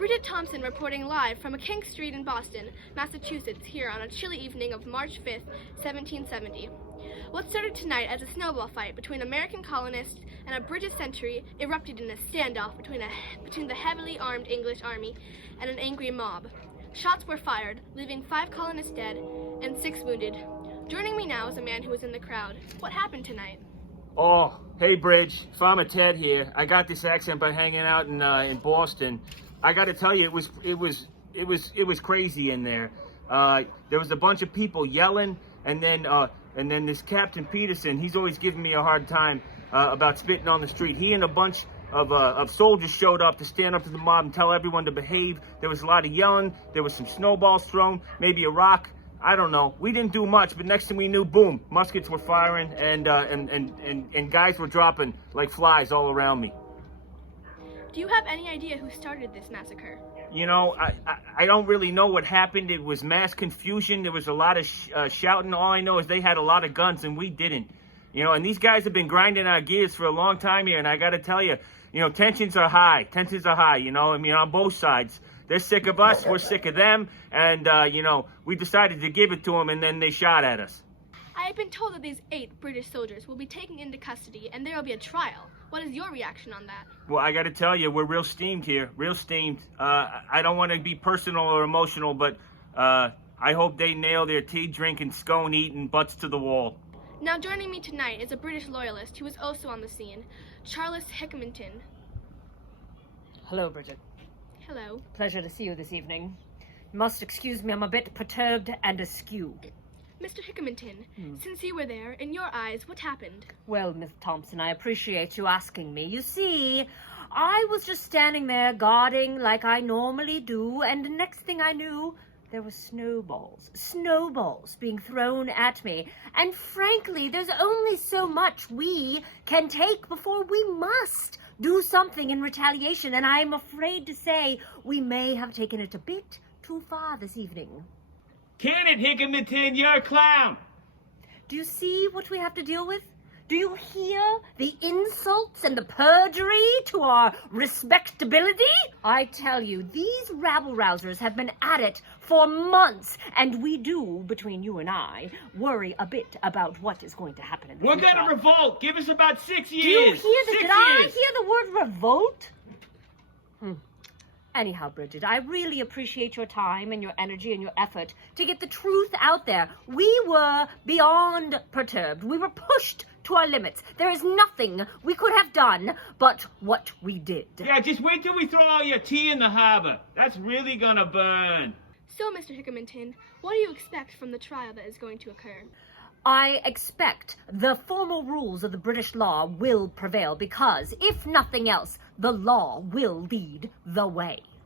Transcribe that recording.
Bridgette Thompson reporting live from King Street in Boston, Massachusetts, here on a chilly evening of March 5th, 1770. What started tonight as a snowball fight between American colonists and a British sentry erupted in a standoff between the heavily armed English army and an angry mob. Shots were fired, leaving 5 colonists dead and 6 wounded. Joining me now is a man who was in the crowd. What happened tonight? Oh, hey Bridge, Farmer Ted here. I got this accent by hanging out in Boston. I got to tell you, it was crazy in there. There was a bunch of people yelling, and then this Captain Peterson. He's always giving me a hard time about spitting on the street. He and a bunch of soldiers showed up to stand up to the mob and tell everyone to behave. There was a lot of yelling. There was some snowballs thrown, maybe a rock. I don't know. We didn't do much, but next thing we knew, boom, muskets were firing, and guys were dropping like flies all around me. Do you have any idea who started this massacre? You know, I don't really know what happened. It was mass confusion. There was a lot of shouting. All I know is they had a lot of guns and we didn't. You know, and these guys have been grinding our gears for a long time here, and I got to tell you, you know, tensions are high, you know, I mean, on both sides. They're sick of us, we're sick of them, and, you know, we decided to give it to them, and then they shot at us. I have been told that these 8 British soldiers will be taken into custody, and there will be a trial. What is your reaction on that? Well, I got to tell you, we're real steamed here, real steamed. I don't want to be personal or emotional, but I hope they nail their tea-drinking, scone-eating butts to the wall. Now joining me tonight is a British Loyalist who was also on the scene, Charles Hickaminton. Hello, Bridget. Hello. Pleasure to see you this evening. You must excuse me, I'm a bit perturbed and askew. Mr. Hickaminton, since you were there, in your eyes, what happened? Well, Miss Thompson, I appreciate you asking me. You see, I was just standing there guarding like I normally do, and the next thing I knew, there were snowballs being thrown at me. And frankly, there's only so much we can take before we must do something in retaliation, and I'm afraid to say we may have taken it a bit too far this evening. Can it, Hickaminton, you're a clown! Do you see what we have to deal with? Do you hear the insults and the perjury to our respectability? I tell you, these rabble-rousers have been at it for months, and we do, between you and I, worry a bit about what is going to happen in the future. We're gonna revolt! Give us about 6 years! Do you hear this? 6 Did I years. hear the word revolt? Anyhow, Bridget, I really appreciate your time and your energy and your effort to get the truth out there. We were beyond perturbed. We were pushed to our limits. There is nothing we could have done but what we did. Yeah, just wait till we throw all your tea in the harbor. That's really gonna burn. So, Mr. Hickaminton, what do you expect from the trial that is going to occur? I expect the formal rules of the British law will prevail because, if nothing else, the law will lead the way.